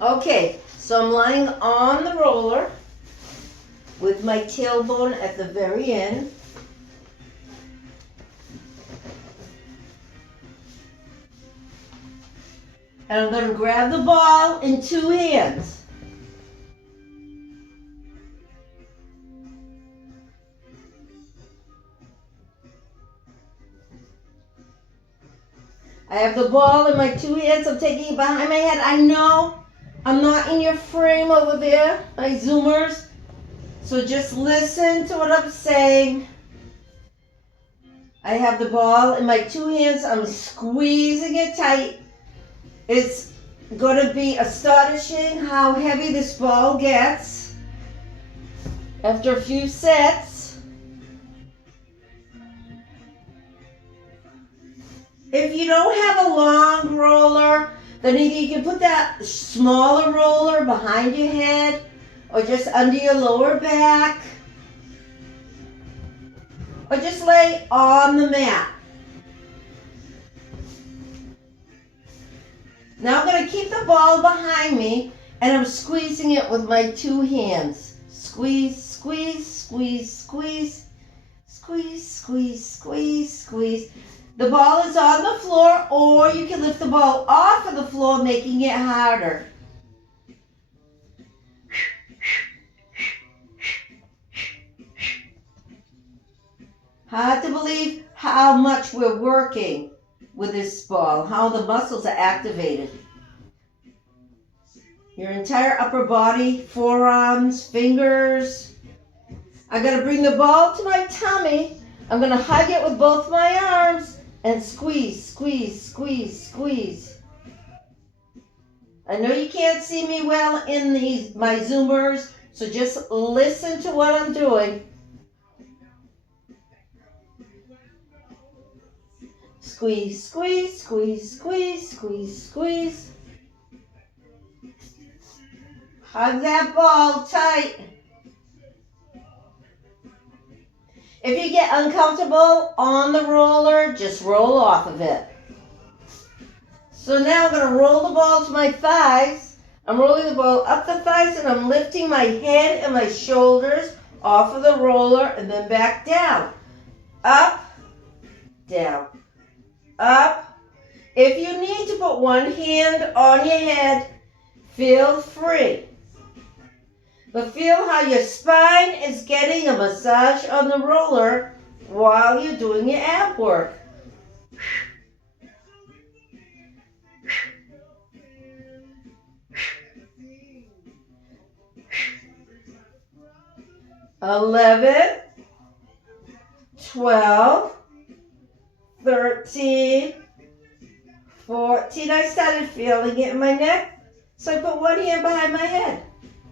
Okay, so I'm lying on the roller with my tailbone at the very end. And I'm going to grab the ball in two hands. I have the ball in my two hands. I'm taking it behind my head. I know I'm not in your frame over there, my Zoomers. So just listen to what I'm saying. I have the ball in my two hands. I'm squeezing it tight. It's going to be astonishing how heavy this ball gets after a few sets. If you don't have a long roller, then either you can put that smaller roller behind your head or just under your lower back, or just lay on the mat. Now I'm going to keep the ball behind me and I'm squeezing it with my two hands. Squeeze, squeeze, squeeze, squeeze, squeeze, squeeze, squeeze, squeeze. The ball is on the floor, or you can lift the ball off of the floor, making it harder. Hard to believe how much we're working with this ball, how the muscles are activated. Your entire upper body, forearms, fingers. I'm going to bring the ball to my tummy. I'm going to hug it with both my arms and squeeze, squeeze, squeeze, squeeze. I know you can't see me well in my Zoomers, so just listen to what I'm doing. Squeeze, squeeze, squeeze, squeeze, squeeze, squeeze. Hug that ball tight. If you get uncomfortable on the roller, just roll off of it. So now I'm going to roll the ball to my thighs. I'm rolling the ball up the thighs and I'm lifting my head and my shoulders off of the roller and then back down. Up, down, up. If you need to put one hand on your head, feel free. But feel how your spine is getting a massage on the roller while you're doing your ab work. 11, 12, 13, 14. I started feeling it in my neck, so I put one hand behind my head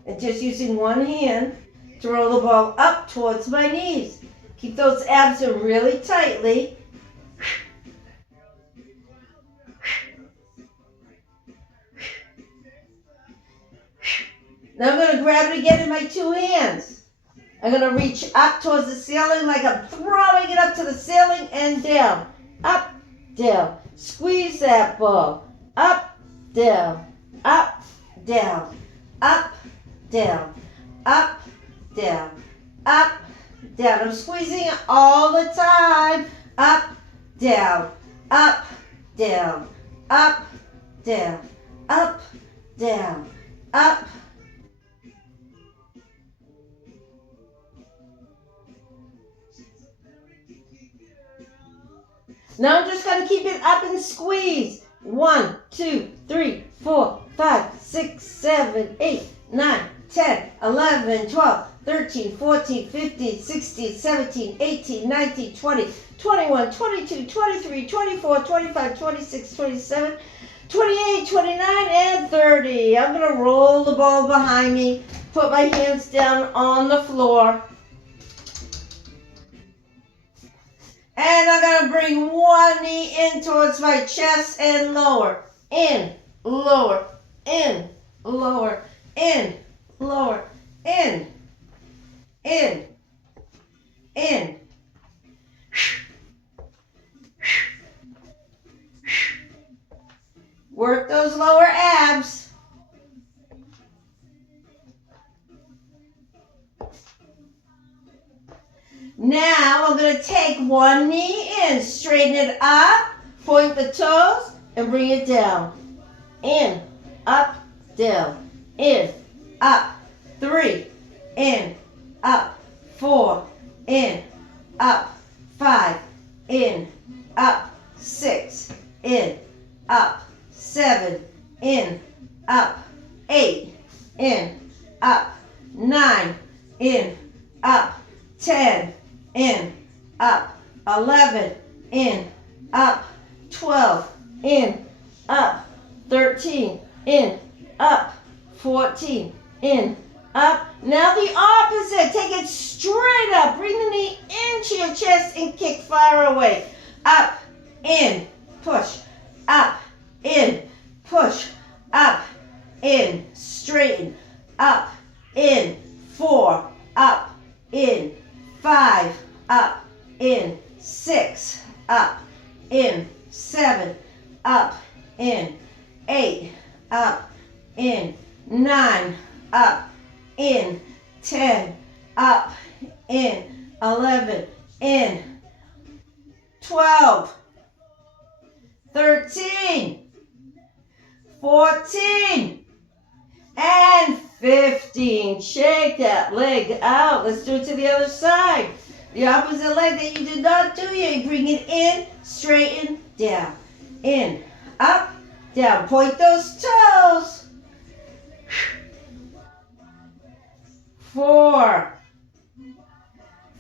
and just using one hand to roll the ball up towards my knees. Keep those abs in really tightly. Now I'm going to grab it again in my two hands. I'm going to reach up towards the ceiling like I'm throwing it up to the ceiling and down. Up, down. Squeeze that ball. Up, down. Up, down. Up, down. Up, down. Up, down. I'm squeezing it all the time. Up, down. Up, down. Up, down. Up, down. Up. Now I'm just going to keep it up and squeeze. 1, 2, 3, 4, 5, 6, 7, 8, 9, 10, 11, 12, 13, 14, 15, 16, 17, 18, 19, 20, 21, 22, 23, 24, 25, 26, 27, 28, 29, and 30. I'm going to roll the ball behind me, put my hands down on the floor. And I'm going to bring one knee in towards my chest and lower. In, lower, in, lower, in, lower, in, in, in. Work those lower abs. Now I'm going to take one knee in, straighten it up, point the toes, and bring it down. In, up, down, in, up, 3, in, up, 4, in, up, 5, in, up, 6, in, up, 7, in, up, 8, in, up, 9, in, up, 10, in, up, 11, in, up, 12, in, up, 13, in, up, 14, in, up. Now the opposite. Take it straight up. Bring the knee into your chest and kick far away. Up, in, push, up, in, push, up, in, straighten, up, in, 4, up, in, 5, up, in, 6, up, in, 7, up, in, 8, up, in, 9, up, in, 10, up, in, 11, in, 12, 13, 14, and 15. Shake that leg out. Let's do it to the other side. The opposite leg that you did not do yet. You bring it in, straighten, down, in, up, down. Point those toes. 4,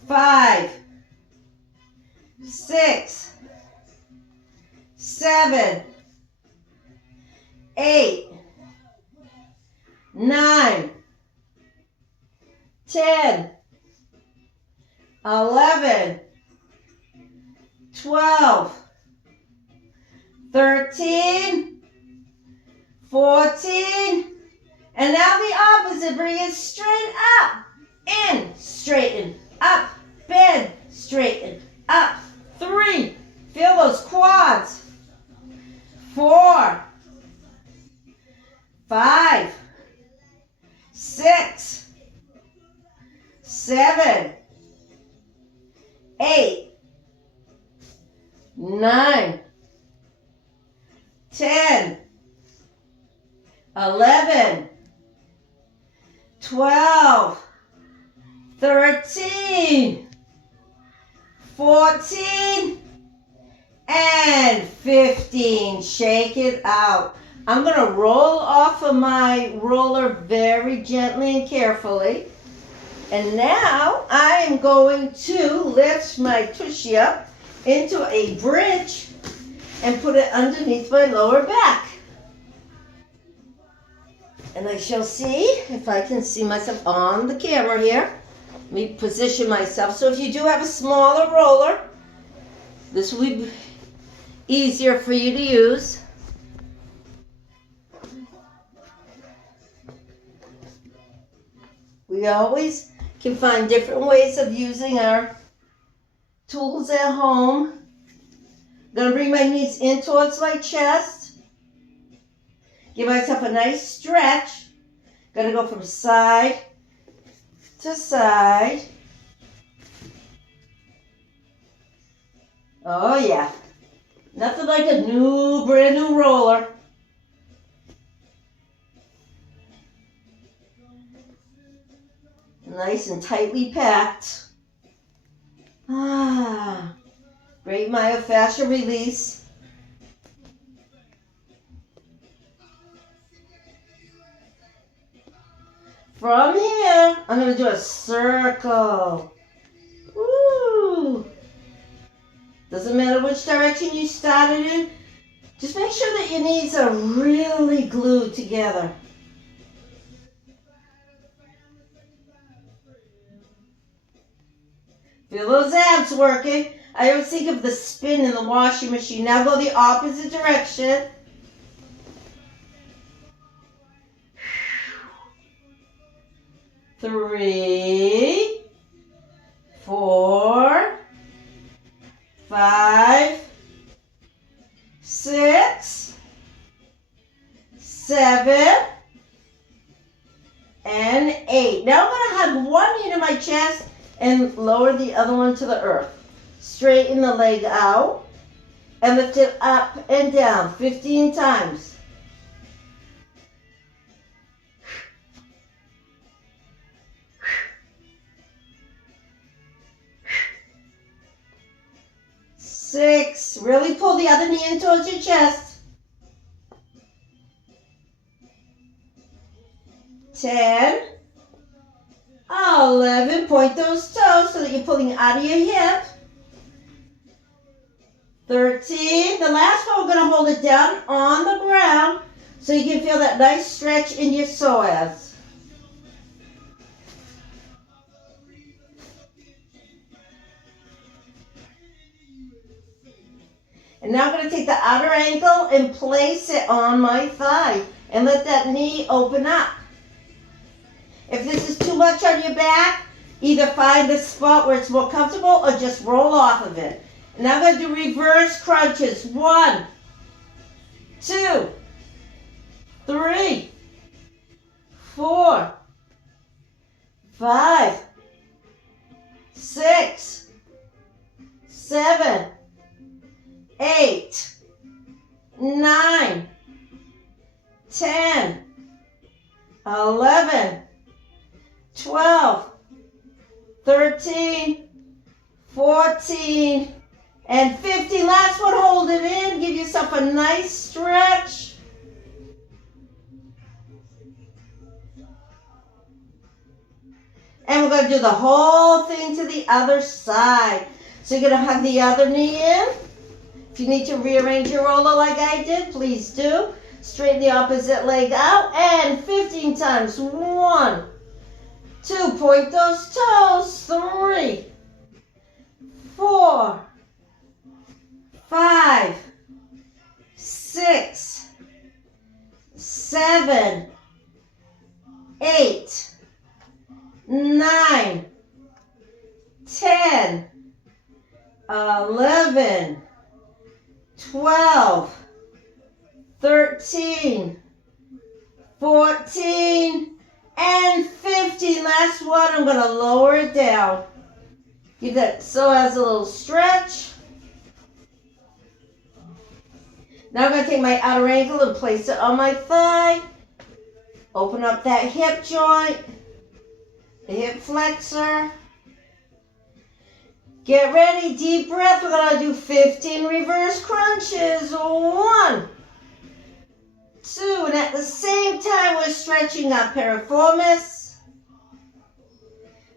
5, 6, 7, 8, 9, 10, 11, 12, 13, 14, and now the opposite. Bring it straight up, in, straighten, up, bend, straighten, up, 3, feel those quads, 4, 5, 6, 7, 8, 9, 10, 11, 12, 13, 14, and 15. Shake it out. I'm going to roll off of my roller very gently and carefully. And now I am going to lift my tushy up into a bridge and put it underneath my lower back. And I shall see if I can see myself on the camera here. Let me position myself. So if you do have a smaller roller, this will be easier for you to use. We always can find different ways of using our tools at home. I'm going to bring my knees in towards my chest. Give myself a nice stretch. Going to go from side to side. Oh yeah. Nothing like a brand new roller. Nice and tightly packed. Great myofascial release. From here, I'm going to do a circle. Woo! Doesn't matter which direction you started in. Just make sure that your knees are really glued together. Feel those abs working. I always think of the spin in the washing machine. Now go the opposite direction. Three, 4, 5, 6, 7, and 8. Now I'm going to hug one knee to my chest and lower the other one to the earth. Straighten the leg out and lift it up and down 15 times. Six, really pull the other knee in towards your chest. 10, 11, point those toes so that you're pulling out of your hip. 13, the last one we're going to hold it down on the ground so you can feel that nice stretch in your psoas. And now I'm going to take the outer ankle and place it on my thigh and let that knee open up. If this is too much on your back, either find a spot where it's more comfortable or just roll off of it. And now I'm going to do reverse crunches. 1, 2, 3, 4, 5, 6, 7, 8, 9, 10, 11, 12, 13, 14, and 15. Last one, hold it in. Give yourself a nice stretch. And we're going to do the whole thing to the other side. So you're going to have the other knee in. If you need to rearrange your roller like I did, please do. Straighten the opposite leg out and 15 times. 1, 2, point those toes. 3, 4, 5, 6, 7, 8, 9, 10, 11, 12, 13, 14, and 15. Last one, I'm going to lower it down. Give that psoas a little stretch. Now I'm going to take my outer ankle and place it on my thigh. Open up that hip joint, the hip flexor. Get ready, deep breath. We're going to do 15 reverse crunches. 1, 2, and at the same time we're stretching our piriformis.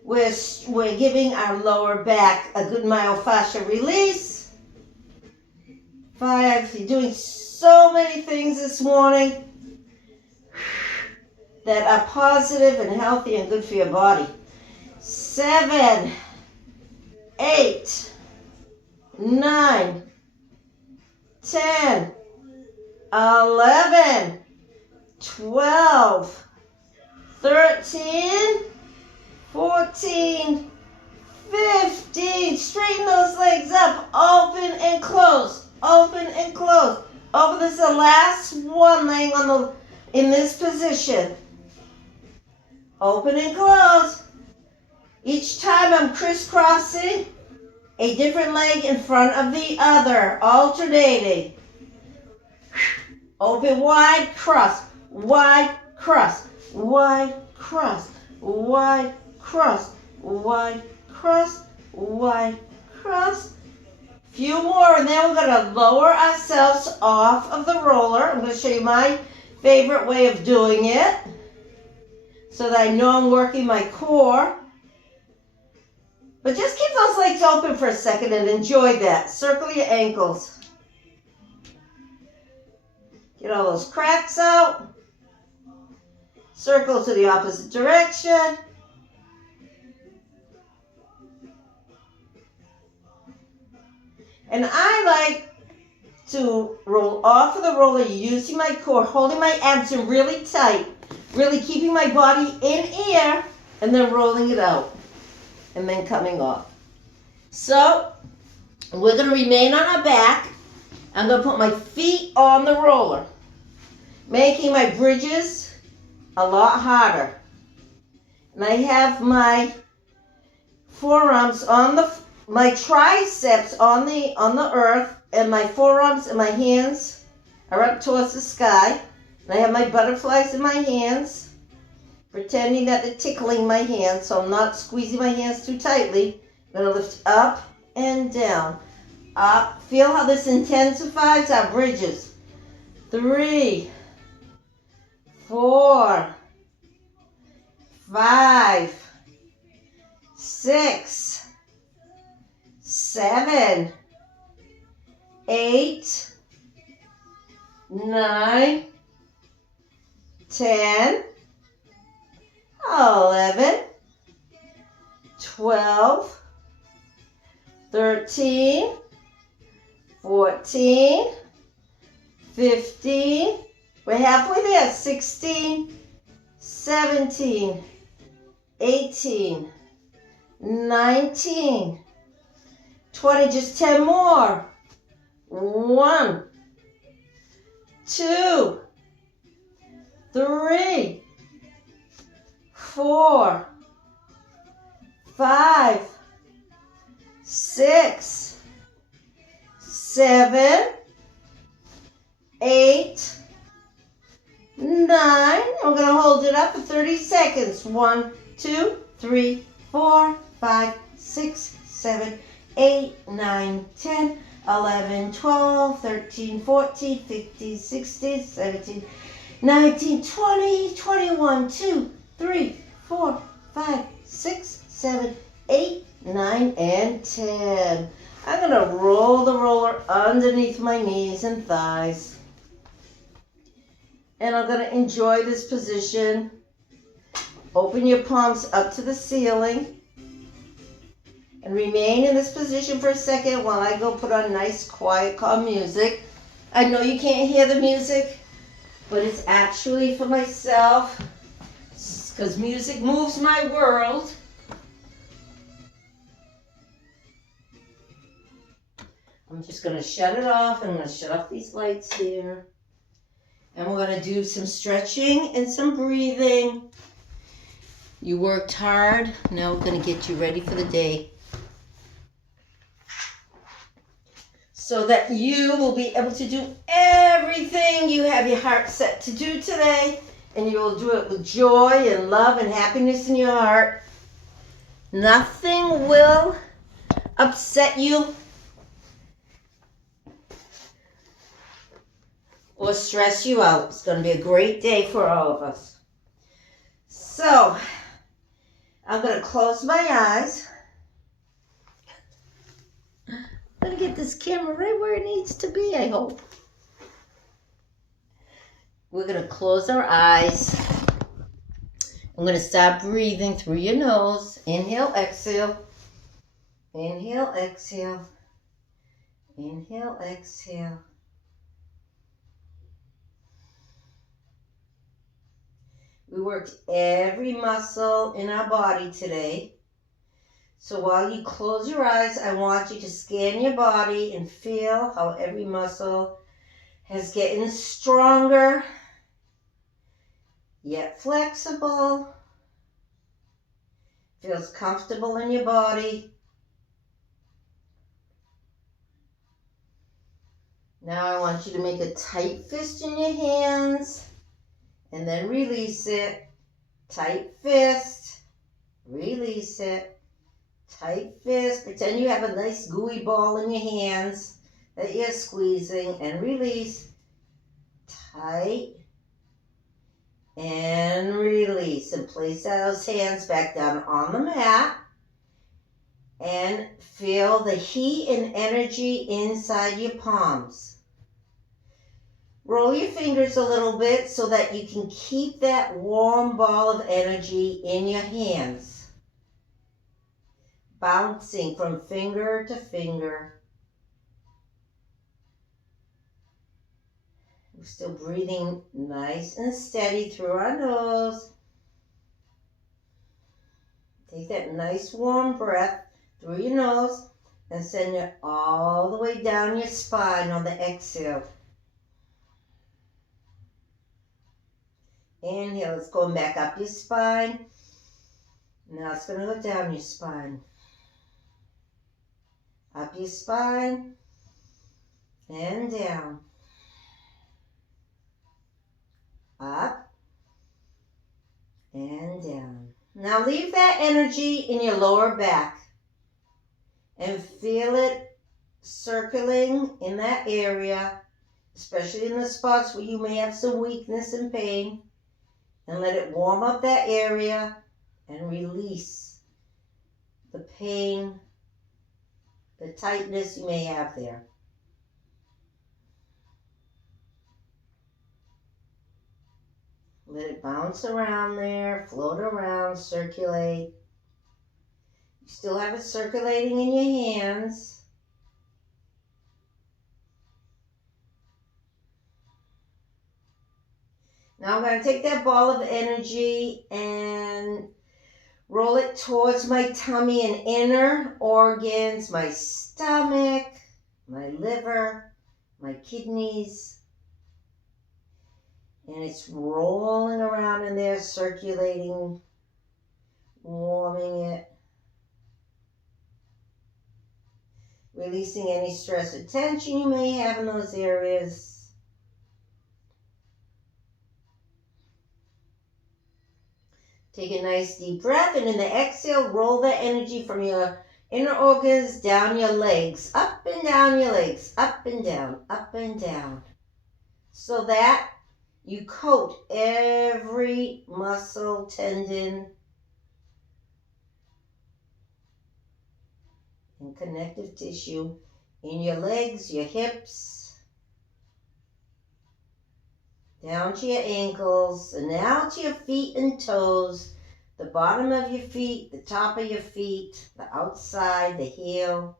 We're giving our lower back a good myofascial release. 5, you're doing so many things this morning that are positive and healthy and good for your body. 7, 8, 9, 10, 11, 12, 13, 14, 15. Straighten those legs up. Open and close. Open and close. Open. This is the last one laying in this position. Open and close. Each time I'm crisscrossing a different leg in front of the other, alternating. Open wide, cross, wide, cross, wide, cross, wide, cross, wide, cross, wide, cross. Few more, and then we're going to lower ourselves off of the roller. I'm going to show you my favorite way of doing it so that I know I'm working my core. But just keep those legs open for a second and enjoy that. Circle your ankles. Get all those cracks out. Circle to the opposite direction. And I like to roll off of the roller using my core, holding my abs in really tight, really keeping my body in air, and then rolling it out. And then coming off. So, we're going to remain on our back. I'm going to put my feet on the roller, making my bridges a lot harder. And I have my forearms on my triceps on the earth, and my forearms and my hands are up towards the sky. And I have my butterflies in my hands, pretending that they're tickling my hands, so I'm not squeezing my hands too tightly. I'm going to lift up and down. Up. Feel how this intensifies our bridges. 3, 4, 5, 6, 7, 8, 9, 10, 11, 12, 13, 14, 15, we're halfway there, 16, 17, 18, 19, 20, just 10 more. 1, 2, 3, 4, 5, 6, 7, 8, 9. I'm going to hold it up for 30 seconds. 1, 2, 3, 4, 5, 6, 7, 8, 9, 10, 11, 12, 13, 14, 15, 16, 17, 19, 20, 21, 2, 3, 4, 5, 6, 7, 8, 9, and 10. I'm going to roll the roller underneath my knees and thighs. And I'm going to enjoy this position. Open your palms up to the ceiling. And remain in this position for a second while I go put on nice, quiet, calm music. I know you can't hear the music, but it's actually for myself, because music moves my world. I'm just going to shut it off, and I'm going to shut off these lights here. And we're going to do some stretching and some breathing. You worked hard. Now we're going to get you ready for the day, so that you will be able to do everything you have your heart set to do today. And you will do it with joy and love and happiness in your heart. Nothing will upset you or stress you out. It's going to be a great day for all of us. So, I'm going to close my eyes. I'm going to get this camera right where it needs to be, I hope. We're going to close our eyes. I'm going to start breathing through your nose. Inhale, exhale. Inhale, exhale. Inhale, exhale. We worked every muscle in our body today. So while you close your eyes, I want you to scan your body and feel how every muscle is getting stronger, yet flexible. Feels comfortable in your body. Now I want you to make a tight fist in your hands. And then release it. Tight fist. Release it. Tight fist. Pretend you have a nice gooey ball in your hands that you're squeezing. And release. Tight. And release. And place those hands back down on the mat. And feel the heat and energy inside your palms. Roll your fingers a little bit so that you can keep that warm ball of energy in your hands. Bouncing from finger to finger. We're still breathing nice and steady through our nose. Take that nice warm breath through your nose and send it all the way down your spine on the exhale. Inhale, it's going back up your spine. Now it's going to go down your spine. Up your spine and down. Up and down. Now leave that energy in your lower back and feel it circling in that area, especially in the spots where you may have some weakness and pain, and let it warm up that area and release the pain, the tightness you may have there. Let it bounce around there, float around, circulate. You still have it circulating in your hands. Now I'm going to take that ball of energy and roll it towards my tummy and inner organs, my stomach, my liver, my kidneys. And it's rolling around in there, circulating, warming it, releasing any stress or tension you may have in those areas. Take a nice deep breath, and in the exhale, roll that energy from your inner organs down your legs, up and down your legs, up and down, so that you coat every muscle, tendon, and connective tissue in your legs, your hips, down to your ankles, and now to your feet and toes, the bottom of your feet, the top of your feet, the outside, the heel,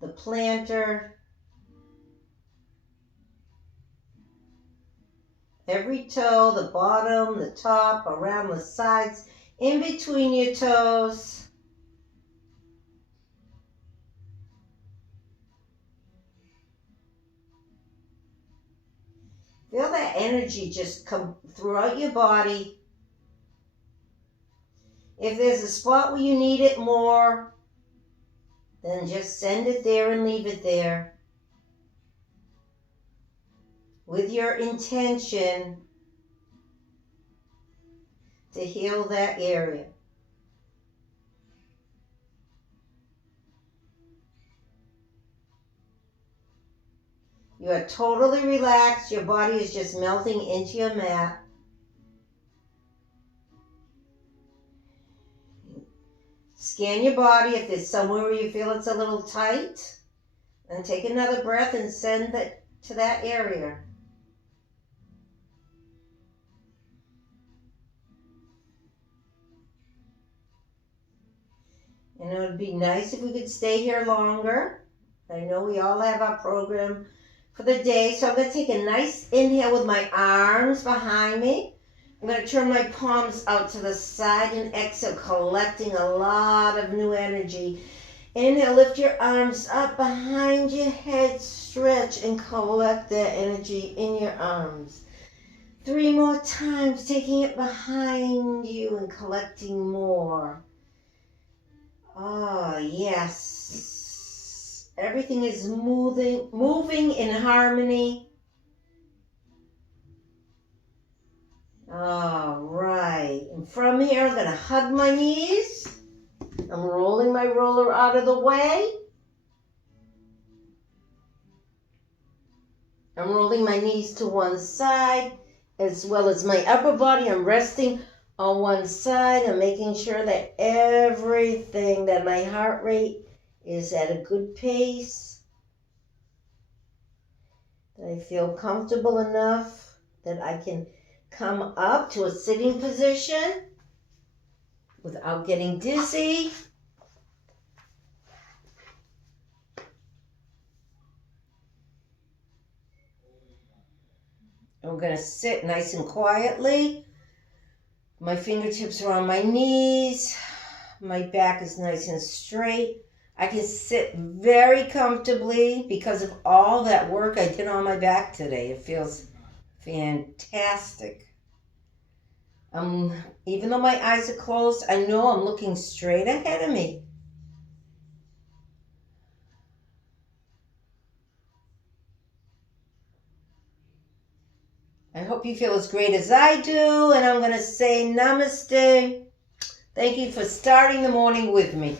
the plantar, every toe, the bottom, the top, around the sides, in between your toes. Feel that energy just come throughout your body. If there's a spot where you need it more, then just send it there and leave it there, with your intention to heal that area. You are totally relaxed. Your body is just melting into your mat. Scan your body. If there's somewhere where you feel it's a little tight, then take another breath and send it to that area. And it would be nice if we could stay here longer. I know we all have our program for the day, so I'm going to take a nice inhale with my arms behind me. I'm going to turn my palms out to the side and exhale, collecting a lot of new energy. Inhale, lift your arms up behind your head, stretch and collect that energy in your arms. 3 more times, taking it behind you and collecting more. Oh, yes. Everything is moving in harmony. All right. And from here, I'm going to hug my knees. I'm rolling my roller out of the way. I'm rolling my knees to one side, as well as my upper body. I'm resting on one side. I'm making sure that everything, that my heart rate is at a good pace, that I feel comfortable enough that I can come up to a sitting position without getting dizzy. I'm going to sit nice and quietly. My fingertips are on my knees. My back is nice and straight. I can sit very comfortably because of all that work I did on my back today. It feels fantastic. Even though my eyes are closed, I know I'm looking straight ahead of me. I hope you feel as great as I do, and I'm going to say namaste. Thank you for starting the morning with me.